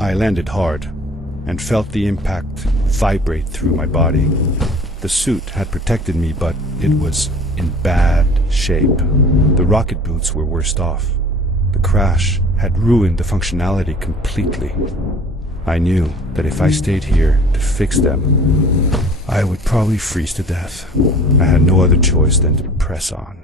I landed hard and felt the impact vibrate through my body. The suit had protected me, but it was in bad shape. The rocket boots were worst off. The crash had ruined the functionality completely. I knew that if I stayed here to fix them, I would probably freeze to death. I had no other choice than to press on.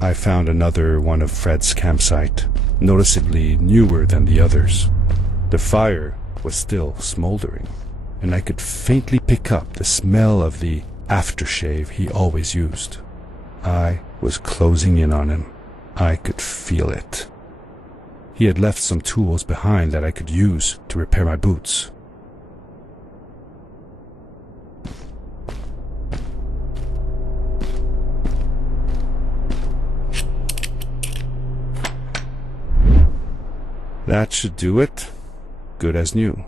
I found another one of Fred's campsite, noticeably newer than the others. The fire was still smoldering, and I could faintly pick up the smell of the aftershave he always used. I was closing in on him. I could feel it. He had left some tools behind that I could use to repair my boots. That should do it. Good as new.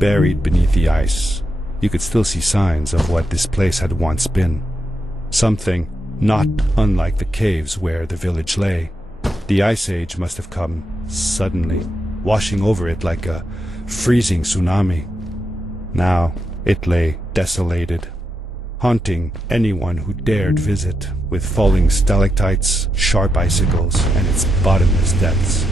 Buried beneath the ice, you could still see signs of what this place had once been. Something not unlike the caves where the village lay. The Ice Age must have come suddenly, washing over it like a freezing tsunami. Now it lay desolated, haunting anyone who dared visit, with falling stalactites, sharp icicles, and its bottomless depths.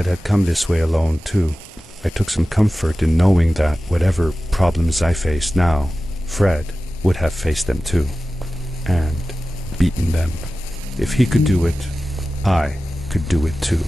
Fred had come this way alone, too. I took some comfort in knowing that whatever problems I faced now, Fred would have faced them too, and beaten them. If he could do it, I could do it too.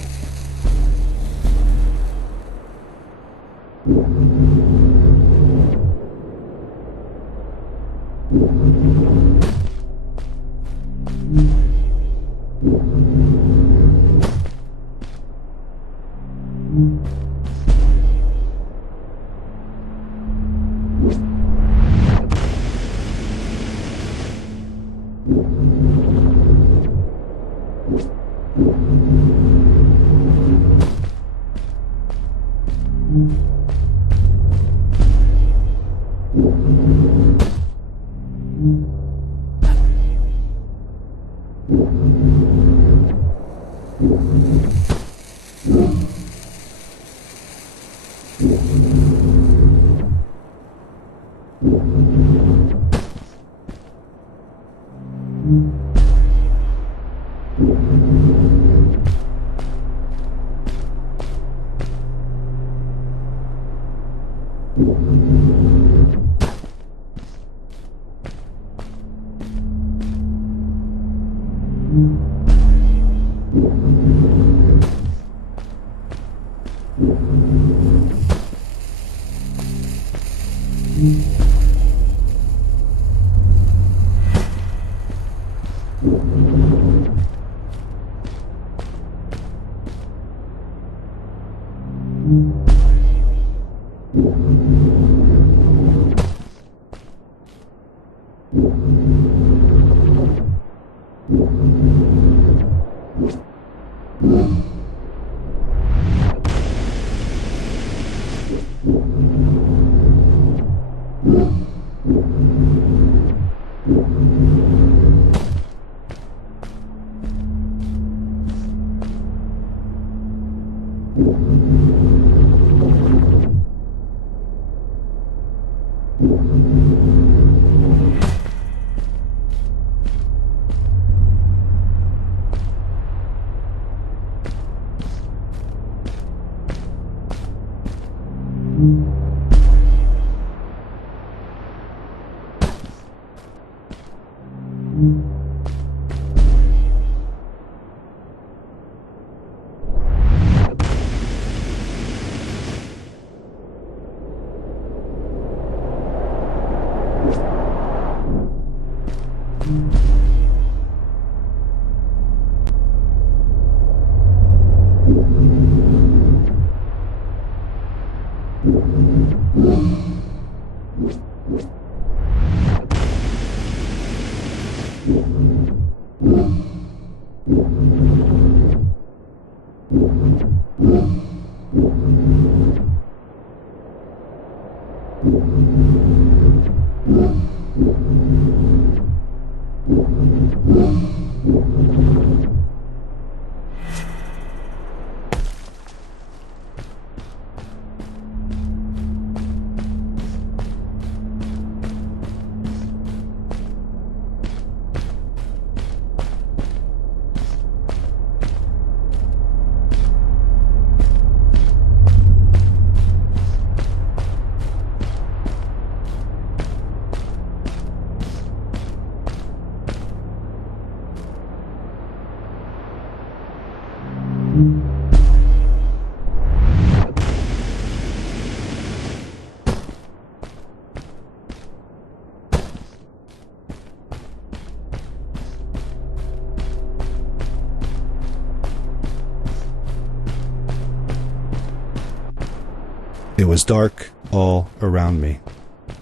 It was dark all around me,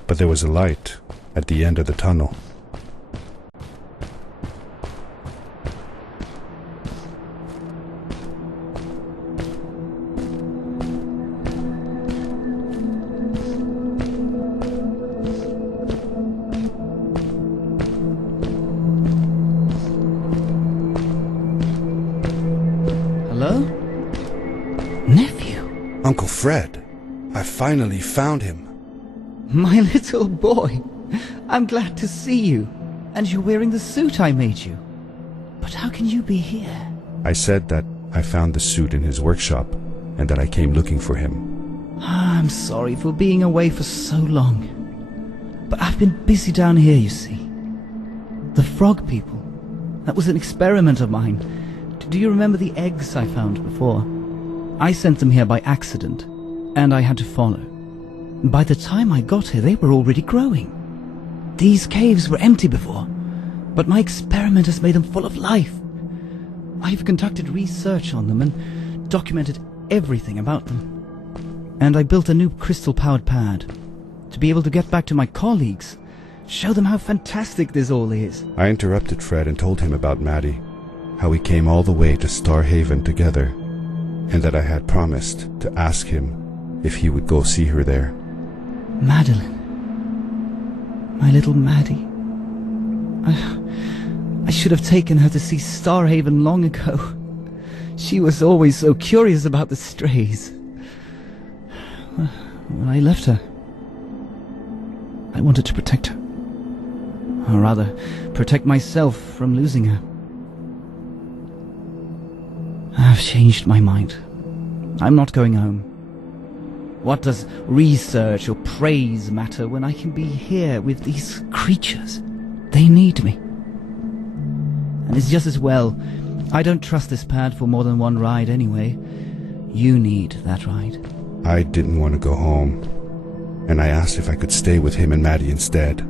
but there was a light at the end of the tunnel. Hello? Nephew? Uncle Fred, I finally found him. My little boy. I'm glad to see you. And you're wearing the suit I made you. But how can you be here? I said that I found the suit in his workshop and that I came looking for him. I'm sorry for being away for so long. But I've been busy down here, you see. The frog people. That was an experiment of mine. Do you remember the eggs I found before? I sent them here by accident, and I had to follow. By the time I got here, they were already growing. These caves were empty before, but my experiment has made them full of life. I've conducted research on them and documented everything about them. And I built a new crystal-powered pad to be able to get back to my colleagues, show them how fantastic this all is. I interrupted Fred and told him about Maddie, how we came all the way to Starhaven together, and that I had promised to ask him if he would go see her there. Madeline. My little Maddie. I should have taken her to see Starhaven long ago. She was always so curious about the strays. When I left her, I wanted to protect her. Or rather, protect myself from losing her. I've changed my mind. I'm not going home. What does research or praise matter when I can be here with these creatures? They need me. And it's just as well. I don't trust this pad for more than one ride anyway. You need that ride. I didn't want to go home, and I asked if I could stay with him and Maddie instead.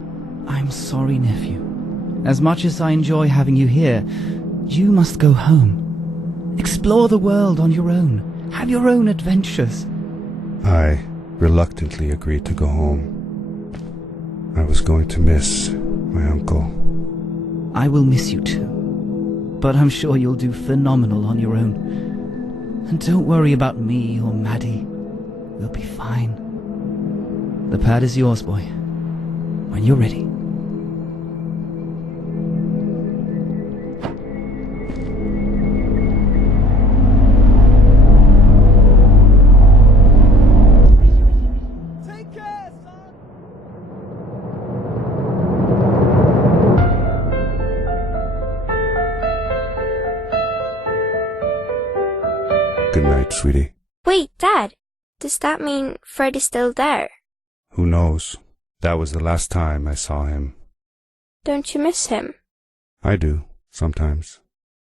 I'm sorry, nephew. As much as I enjoy having you here, you must go home. Explore the world on your own. Have your own adventures. I reluctantly agreed to go home. I was going to miss my uncle. I will miss you too. But I'm sure you'll do phenomenal on your own. And don't worry about me or Maddie. We'll be fine. The pad is yours, boy. When you're ready. Take care, son! Good night, sweetie. Wait, Dad. Does that mean Fred is still there? Who knows? That was the last time I saw him. Don't you miss him? I do, sometimes.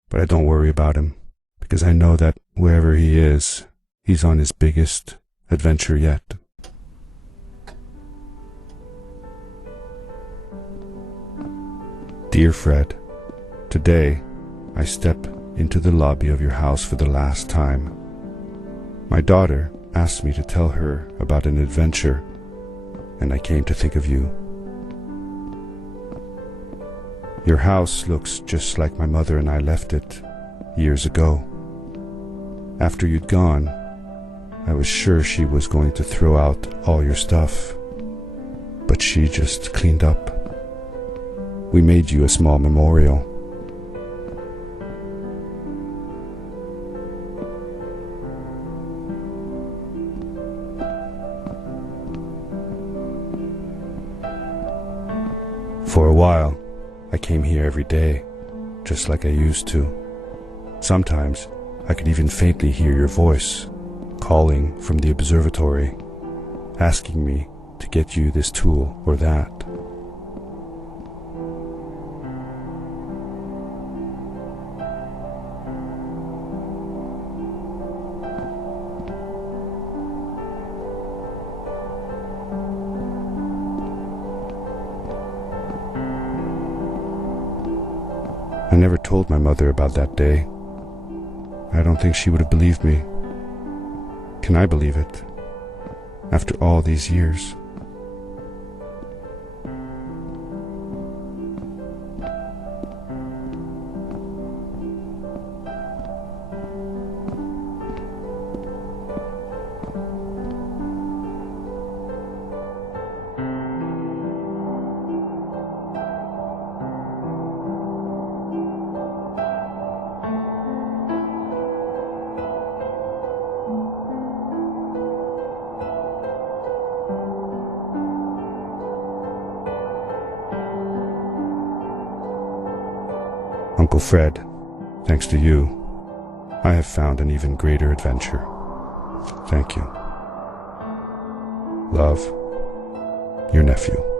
But I don't worry about him, because I know that wherever he is, he's on his biggest adventure yet. Dear Fred, today I step into the lobby of your house for the last time. My daughter asked me to tell her about an adventure, and I came to think of you. Your house looks just like my mother and I left it years ago. After you'd gone, I was sure she was going to throw out all your stuff, but she just cleaned up. We made you a small memorial. For a while, I came here every day, just like I used to. Sometimes, I could even faintly hear your voice, calling from the observatory, asking me to get you this tool or that. I never told my mother about that day. I don't think she would have believed me. Can I believe it? After all these years. Uncle Fred, thanks to you, I have found an even greater adventure. Thank you. Love, your nephew.